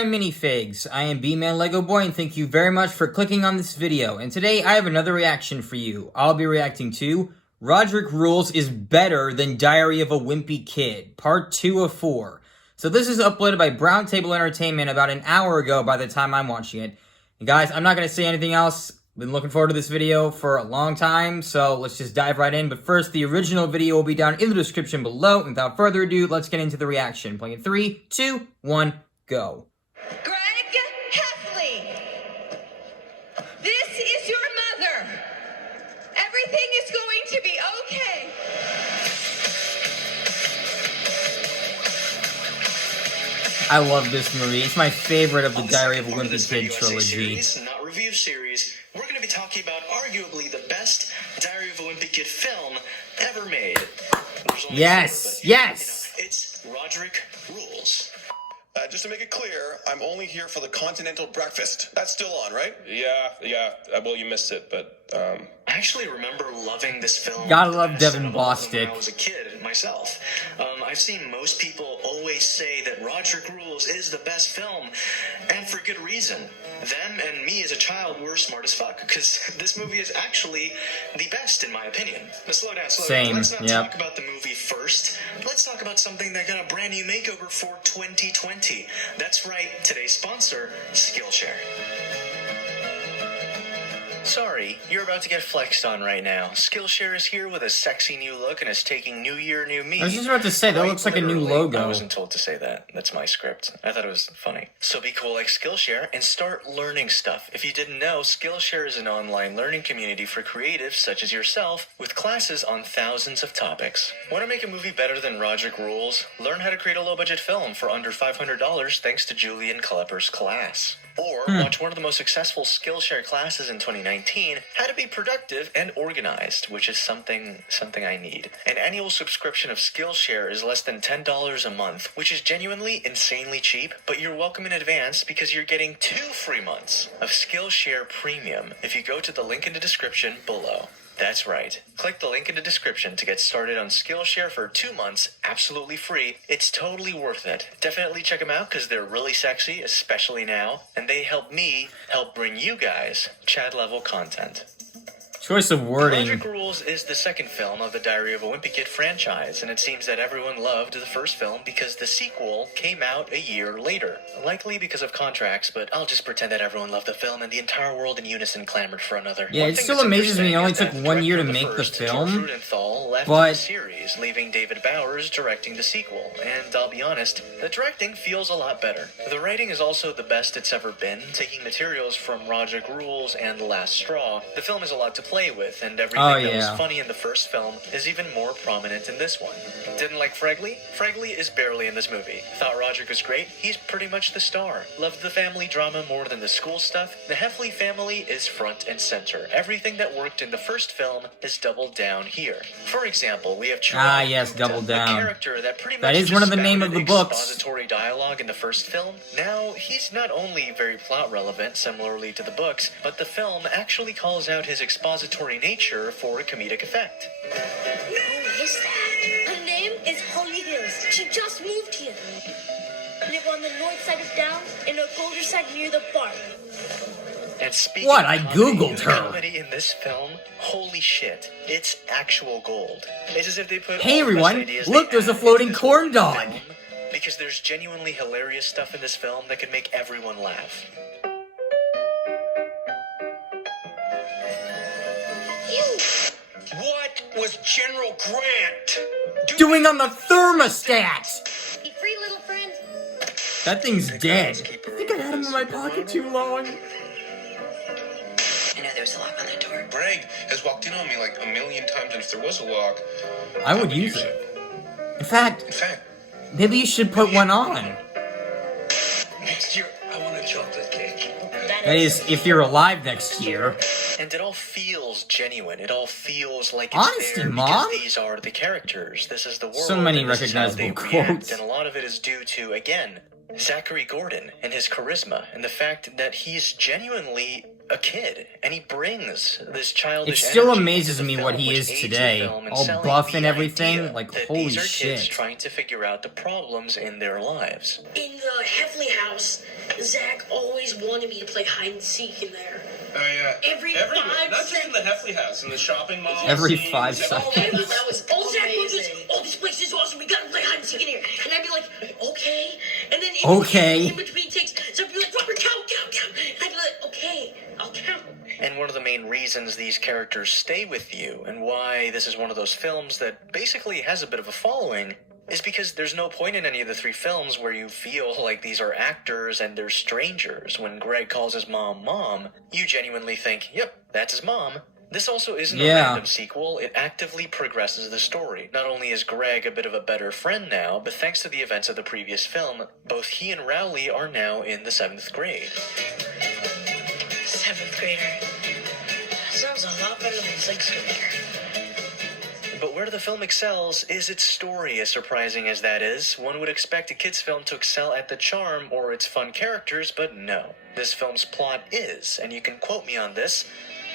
Prime Minifigs. I am Bmanlegoboy, and thank you very much for clicking on this video. And today I have another reaction for you. I'll be reacting to Rodrick Rules is better than Diary of a Wimpy Kid, part 2 of 4. So this is uploaded by Browntable Entertainment about an hour ago by the time I'm watching it. And guys, I'm not going to say anything else. Been looking forward to this video for a long time, so let's just dive right in. But first, the original video will be down in the description below. And without further ado, let's get into the reaction. Playing in 3, 2, 1, go. Greg Heffley, this is your mother. Everything is going to be okay. I love this movie. It's my favorite of the Diary of a Wimpy Kid trilogy. Not review series. We're going to be talking about arguably the best Diary of a Wimpy Kid film ever made. Yes, four, but, yes. It's Rodrick Rules. Just to make it clear, I'm only here for the continental breakfast. That's still on, right? Yeah. Well, you missed it, but I actually remember loving this film. Gotta love Devin Bostick. When I was a kid myself. I've seen most people always say that Rodrick Rules is the best film, and for good reason. Them and me as a child were smart as fuck, because this movie is actually the best in my opinion. Now slow down. Same, Let's not yep. talk about the movie first. Let's talk about something that got a brand new makeover for 2020. That's right, today's sponsor, Skillshare. Sorry, you're about to get flexed on right now. Skillshare is here with a sexy new look and is taking New Year, New Me. I was just about to say, that looks like a new logo. I wasn't told to say that. That's my script. I thought it was funny. So be cool like Skillshare and start learning stuff. If you didn't know, Skillshare is an online learning community for creatives such as yourself with classes on thousands of topics. Want to make a movie better than Rodrick Rules? Learn how to create a low-budget film for under $500 thanks to Julian Klepper's class. Or watch one of the most successful Skillshare classes in 2019, How to Be Productive and Organized, which is something I need. An annual subscription of Skillshare is less than $10 a month, which is genuinely insanely cheap, but you're welcome in advance because you're getting 2 free months of Skillshare Premium if you go to the link in the description below. That's right. Click the link in the description to get started on Skillshare for 2 months, absolutely free. It's totally worth it. Definitely check them out because they're really sexy, especially now, and they help me help bring you guys Chad-level content. Choice of wording. Rodrick Rules is the second film of the Diary of a Wimpy Kid franchise, and it seems that everyone loved the first film because the sequel came out a year later. Likely because of contracts, but I'll just pretend that everyone loved the film and the entire world in unison clamored for another. Yeah, it still amazes me it only took 1 year to make the film, but series, leaving David Bowers directing the sequel, and I'll be honest, the directing feels a lot better. The writing is also the best it's ever been, taking materials from Rodrick Rules and The Last Straw. The film is a lot to play with, and everything that was funny in the first film is even more prominent in this one. Didn't like Fregley? Fregley is barely in this movie. Thought Rodrick was great? He's pretty much the star. Loved the family drama more than the school stuff? The Heffley family is front and center. Everything that worked in the first film is doubled down here. For example, we have yes, doubled down. a character that pretty much That is one of the name of the books. Expository dialogue in the first film. Now, he's not only very plot relevant, similarly to the books, but the film actually calls out his expository nature for a comedic effect. Who is that? Her name is Holly Hills. She just moved here. Live on the north side of town, in a colder side near the park. And speaking What? of I comedy, googled the her. comedy in this film, holy shit, it's actual gold. It's as if they put Hey all the best everyone, ideas look, they there's a had floating into this corn one dog. film, because there's genuinely hilarious stuff in this film that can make everyone laugh. What was General Grant Doing on the thermostat! Be free, little friend. That thing's dead. I think I had him in my pocket too long. I know there was a lock on that door. Greg has walked in on me like a million times, and if there was a lock, I would use it. In fact, In fact, maybe you should put one on. next year I want a chocolate cake. That is, if you're alive next year. And it all feels genuine. It all feels like it's Honesty, there Mom. because these are the characters. This is the world. So many and this is how recognizable they react, quotes. and a lot of it is due to, again, Zachary Gordon and his charisma and the fact that he's genuinely a kid, and he brings this childish. It still energy amazes into the me what film, he which is aids the today, film in all selling buff the and everything, idea like, that holy these are kids shit. trying to figure out the problems in their lives. In the Heffley house, Zach always wanted me to play hide and seek in there. Oh yeah. Everywhere, Not just in the Heffley house, in the shopping mall. Every scenes, 5 every- seconds. That was Zach was just, this place is awesome. We gotta play hide and seek in here. And I'd be like, okay. And then in between takes, so I'd be like, Robert, count. And I'd be like, okay, I'll count. And one of the main reasons these characters stay with you, and why this is one of those films that basically has a bit of a following, is because there's no point in any of the 3 films where you feel like these are actors and they're strangers. When Greg calls his mom, you genuinely think, yep, that's his mom. This also isn't a random sequel. It actively progresses the story. Not only is Greg a bit of a better friend now, but thanks to the events of the previous film, both he and Rowley are now in the 7th grade. 7th grader. Sounds a lot better than 6th grader. But where the film excels is its story, as surprising as that is. One would expect a kid's film to excel at the charm or its fun characters, but no. This film's plot is, and you can quote me on this,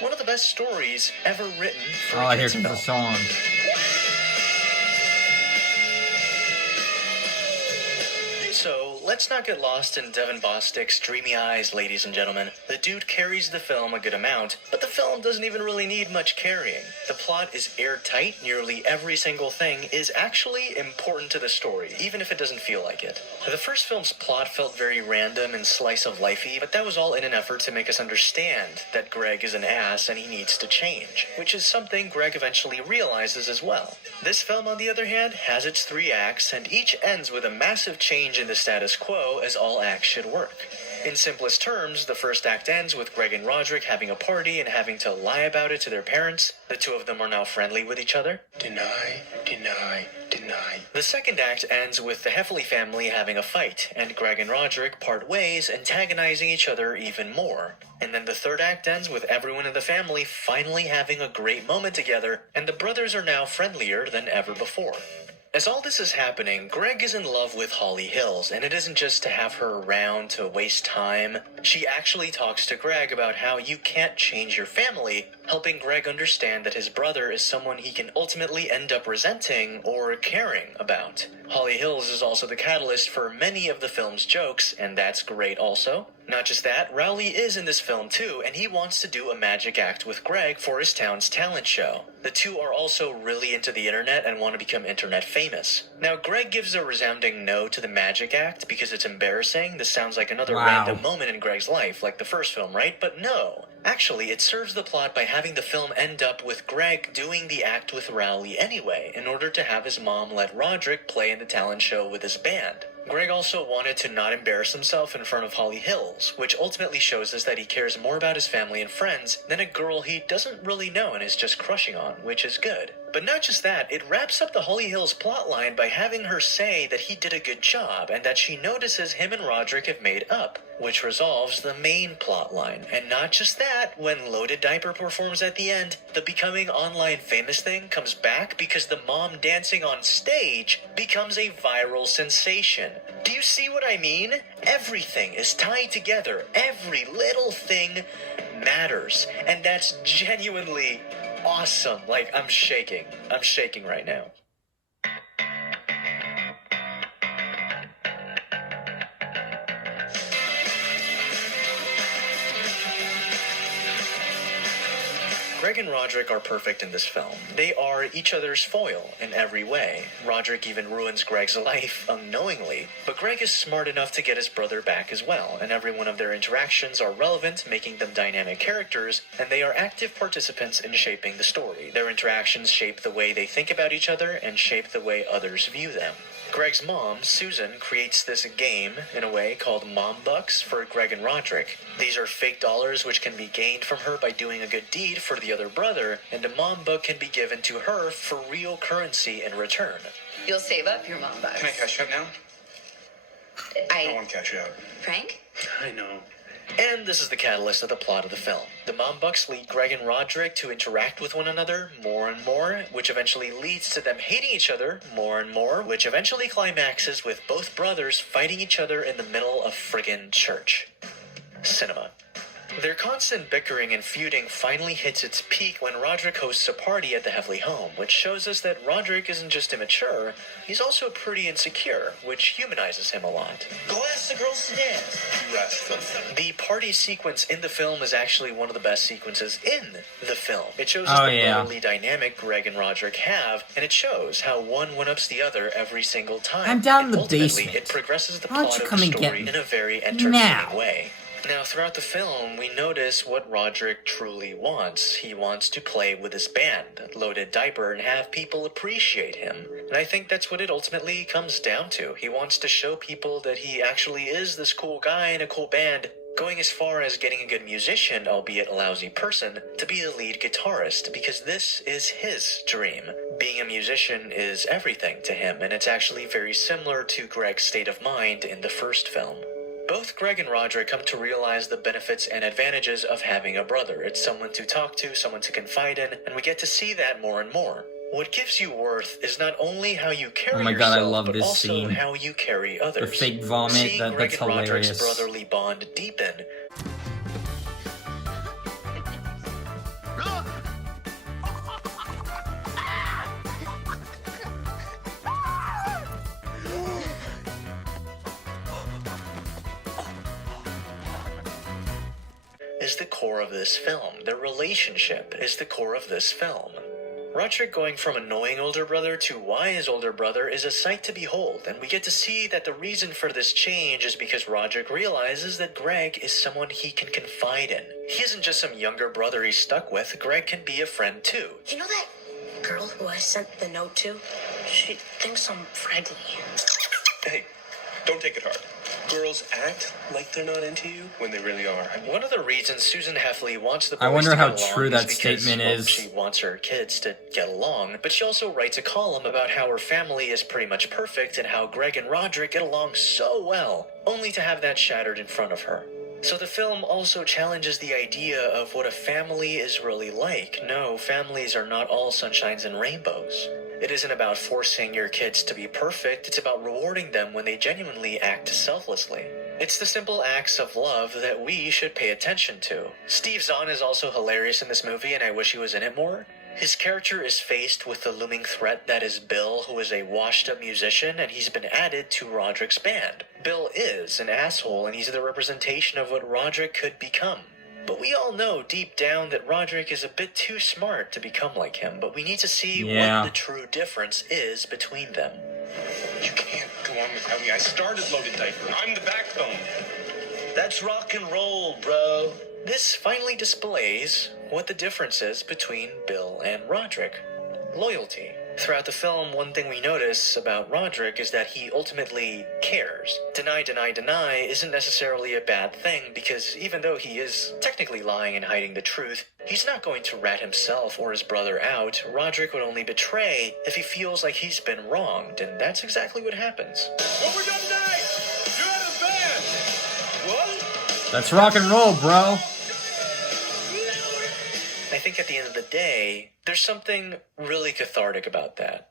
one of the best stories ever written for a Here kid's comes film. the song. So, let's not get lost in Devin Bostick's dreamy eyes, ladies and gentlemen. The dude carries the film a good amount, but the film doesn't even really need much carrying. The plot is airtight, nearly every single thing is actually important to the story, even if it doesn't feel like it. The first film's plot felt very random and slice-of-lifey, but that was all in an effort to make us understand that Greg is an ass and he needs to change, which is something Greg eventually realizes as well. This film, on the other hand, has its 3 acts, and each ends with a massive change in the status quo, as all acts should work. In simplest terms, the first act ends with Greg and Rodrick having a party and having to lie about it to their parents. The 2 of them are now friendly with each other. Deny. The second act ends with the Heffley family having a fight, and Greg and Rodrick part ways, antagonizing each other even more. And then the third act ends with everyone in the family finally having a great moment together, and the brothers are now friendlier than ever before. As all this is happening, Greg is in love with Holly Hills, and it isn't just to have her around to waste time. She actually talks to Greg about how you can't change your family, helping Greg understand that his brother is someone he can ultimately end up resenting or caring about. Holly Hills is also the catalyst for many of the film's jokes, and that's great also. Not just that, Rowley is in this film too, and he wants to do a magic act with Greg for his town's talent show. The 2 are also really into the internet and want to become internet famous. Now, Greg gives a resounding no to the magic act because it's embarrassing. This sounds like another random moment in Greg's life, like the first film, right? But no. Actually, it serves the plot by having the film end up with Greg doing the act with Rowley anyway, in order to have his mom let Rodrick play in the talent show with his band. Greg also wanted to not embarrass himself in front of Holly Hills, which ultimately shows us that he cares more about his family and friends than a girl he doesn't really know and is just crushing on, which is good. But not just that, it wraps up the Holly Hills plotline by having her say that he did a good job and that she notices him and Rodrick have made up, which resolves the main plotline. And not just that, when Loaded Diaper performs at the end, the becoming online famous thing comes back because the mom dancing on stage becomes a viral sensation. Do you see what I mean? Everything is tied together. Every little thing matters. And that's genuinely awesome. Like, I'm shaking. I'm shaking right now. Greg and Rodrick are perfect in this film. They are each other's foil in every way. Rodrick even ruins Greg's life unknowingly, but Greg is smart enough to get his brother back as well, and every one of their interactions are relevant, making them dynamic characters, and they are active participants in shaping the story. Their interactions shape the way they think about each other and shape the way others view them. Greg's mom, Susan, creates this game, in a way, called Mom Bucks for Greg and Rodrick. These are fake dollars which can be gained from her by doing a good deed for the other brother, and a mom buck can be given to her for real currency in return. You'll save up your mom bucks. Can I cash out now? I don't want to cash out. Frank? I know. And this is the catalyst of the plot of the film. The Mom Bucks lead Greg and Rodrick to interact with one another more and more, which eventually leads to them hating each other more and more, which eventually climaxes with both brothers fighting each other in the middle of friggin' church. Cinema. Their constant bickering and feuding finally hits its peak when Rodrick hosts a party at the Heavily home, which shows us that Rodrick isn't just immature, he's also pretty insecure, which humanizes him a lot. Go ask the girls to dance. Rest them. The party sequence in the film is actually one of the best sequences in the film. It shows us Oh, the yeah. brotherly dynamic Greg and Rodrick have, and it shows how one one-ups the other every single time. I'm down in And the ultimately, basement. It progresses the Why don't plot you of come the and get story me? in a very entertaining Now. way. Now, throughout the film, we notice what Rodrick truly wants. He wants to play with his band, Loaded Diaper, and have people appreciate him. And I think that's what it ultimately comes down to. He wants to show people that he actually is this cool guy in a cool band, going as far as getting a good musician, albeit a lousy person, to be the lead guitarist, because this is his dream. Being a musician is everything to him, and it's actually very similar to Greg's state of mind in the first film. Both Greg and Rodrick come to realize the benefits and advantages of having a brother. It's someone to talk to, someone to confide in, and we get to see that more and more. What gives you worth is not only how you carry Oh my God, I yourself, love but this also scene. how you carry others. The fake vomit, Seeing Greg that's and Rodrick's hilarious. brotherly bond deepen is the core of this film. Their relationship is the core of this film. Rodrick going from annoying older brother to wise older brother is a sight to behold, and we get to see that the reason for this change is because Rodrick realizes that Greg is someone he can confide in. He isn't just some younger brother he's stuck with, Greg can be a friend too. You know that girl who I sent the note to? She thinks I'm friendly. Hey, don't take it hard. Girls act like they're not into you when they really are. One of the reasons Susan Heffley wants the boys I wonder to how get along true is that because, statement well, is. she wants her kids to get along, but she also writes a column about how her family is pretty much perfect and how Greg and Rodrick get along so well, only to have that shattered in front of her. So the film also challenges the idea of what a family is really like. No, families are not all sunshines and rainbows. It isn't about forcing your kids to be perfect, it's about rewarding them when they genuinely act selflessly. It's the simple acts of love that we should pay attention to. Steve Zahn is also hilarious in this movie, and I wish he was in it more. His character is faced with the looming threat that is Bill, who is a washed-up musician, and he's been added to Rodrick's band. Bill is an asshole, and he's the representation of what Rodrick could become. But we all know deep down that Rodrick is a bit too smart to become like him, but we need to see what the true difference is between them. You can't go on without me. I started Loaded Diaper. I'm the backbone. That's rock and roll, bro. This finally displays what the difference is between Bill and Rodrick. Loyalty. Throughout the film, one thing we notice about Rodrick is that he ultimately cares. Deny, deny, deny isn't necessarily a bad thing because even though he is technically lying and hiding the truth, he's not going to rat himself or his brother out. Rodrick would only betray if he feels like he's been wronged, and that's exactly what happens. What we done tonight? You had a band. What? That's rock and roll, bro. I think at the end of the day, there's something really cathartic about that.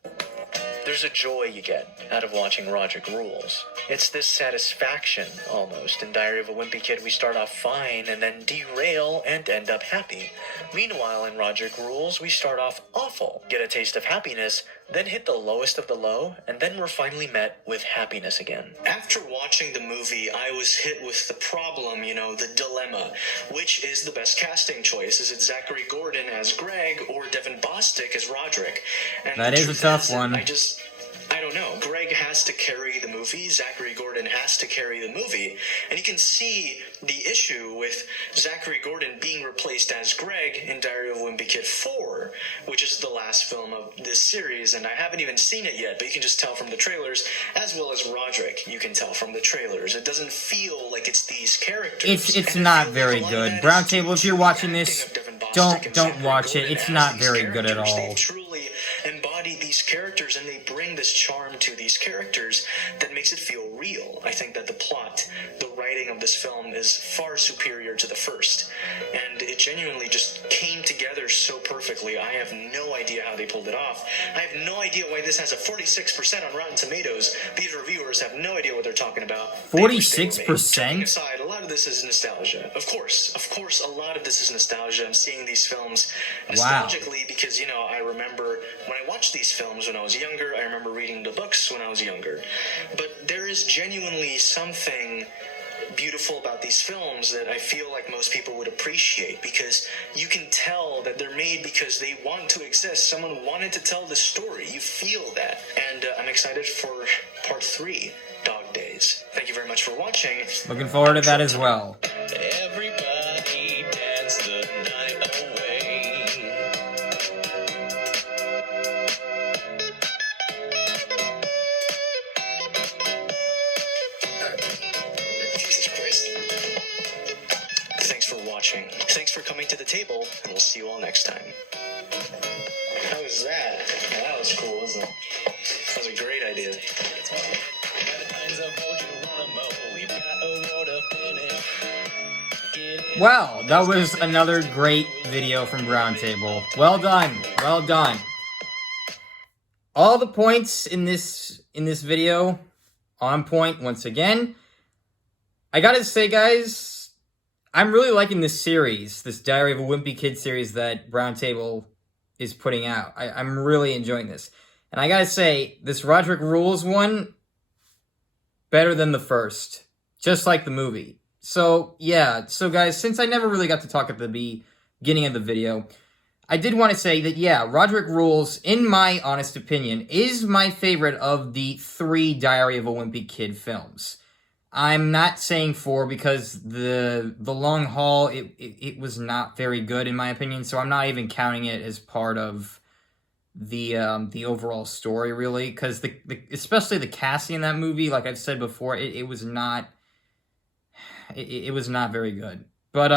There's a joy you get out of watching Rodrick Rules. It's this satisfaction, almost. In Diary of a Wimpy Kid, we start off fine and then derail and end up happy. Meanwhile, in Rodrick Rules, we start off awful, get a taste of happiness, then hit the lowest of the low, and then we're finally met with happiness again. After watching the movie, I was hit with the problem, the dilemma. Which is the best casting choice? Is it Zachary Gordon as Greg or Devin Bostic as Rodrick? And That the is a truth tough one. I don't know. Greg has to carry the movie. Zachary Gordon has to carry the movie. And you can see the issue with Zachary Gordon being replaced as Greg in Diary of a Wimpy Kid 4, which is the last film of this series. And I haven't even seen it yet, but you can just tell from the trailers, as well as Rodrick, you can tell from the trailers. It doesn't feel like it's these characters. It's not very good. Browntable, if you're watching this, don't watch it. It's not very good at all. They truly embody these characters, and they bring this charm to these characters that makes it feel real. I think that the plot, the writing of this film is far superior to the first, and it genuinely just came together so perfectly. I have no idea how they pulled it off. I have no idea why this has a 46% on Rotten Tomatoes. These reviewers have no idea what they're talking about. 46%? Aside, a lot of of this is nostalgia. Of course, a lot of this is nostalgia. I'm seeing these films Wow. nostalgically because, you know, I remember when I watched these films when I was younger. I remember reading the books when I was younger. But there is genuinely something beautiful about these films that I feel like most people would appreciate, because you can tell that they're made because they want to exist. Someone wanted to tell the story. You feel that. And I'm excited for part 3, Dog Days. Thank you very much for watching. Looking forward to that as well. Everybody dance the night away. Jesus Christ. Thanks for watching. Thanks for coming to the table, and we'll see you all next time. How was that? Yeah, that was cool, wasn't it? That was a great idea. Wow, that was another great video from Browntable. Well done, well done. All the points in this video on point once again. I gotta say, guys, I'm really liking this series, this Diary of a Wimpy Kid series that Browntable is putting out. I'm really enjoying this. And I gotta say, this Rodrick Rules one, better than the first. Just like the movie. So, yeah. So, guys, since I never really got to talk at the beginning of the video, I did want to say that, yeah, Rodrick Rules, in my honest opinion, is my favorite of the 3 Diary of a Wimpy Kid films. I'm not saying 4 because the long haul, it was not very good, in my opinion, so I'm not even counting it as part of the overall story, really, because especially the casting in that movie, like I've said before, it was not very good. But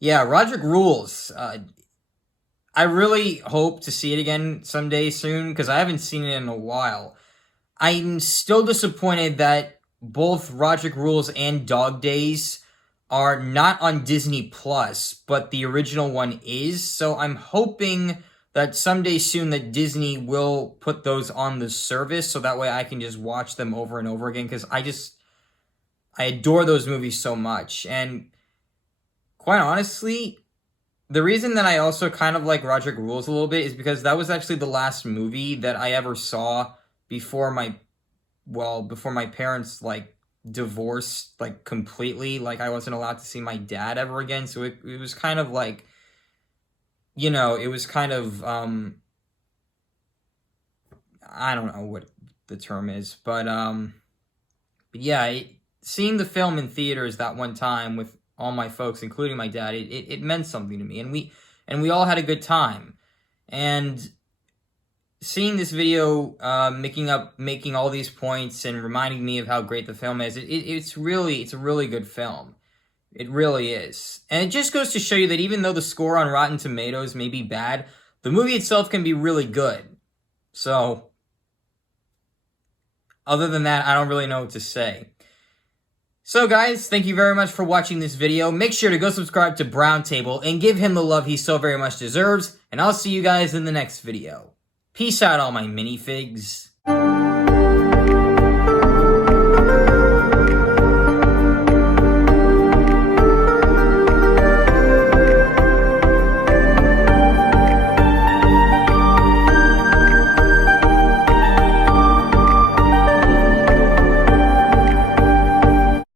yeah, Rodrick Rules. I really hope to see it again someday soon, because I haven't seen it in a while. I'm still disappointed that both Rodrick Rules and Dog Days are not on Disney Plus, but the original one is. So I'm hoping that someday soon that Disney will put those on the service, so that way I can just watch them over and over again, because I adore those movies so much. And quite honestly, the reason that I also kind of like Rodrick Rules a little bit is because that was actually the last movie that I ever saw before my parents, like, divorced, like, completely. Like, I wasn't allowed to see my dad ever again, so it was kind of like, you know, it was kind of, I don't know what the term is, but yeah, seeing the film in theaters that one time with all my folks, including my dad, it meant something to me, and we all had a good time. And seeing this video, making all these points and reminding me of how great the film is, it's a really good film. It really is. And it just goes to show you that even though the score on Rotten Tomatoes may be bad, the movie itself can be really good. So, other than that, I don't really know what to say. So, guys, thank you very much for watching this video. Make sure to go subscribe to Browntable and give him the love he so very much deserves. And I'll see you guys in the next video. Peace out, all my minifigs.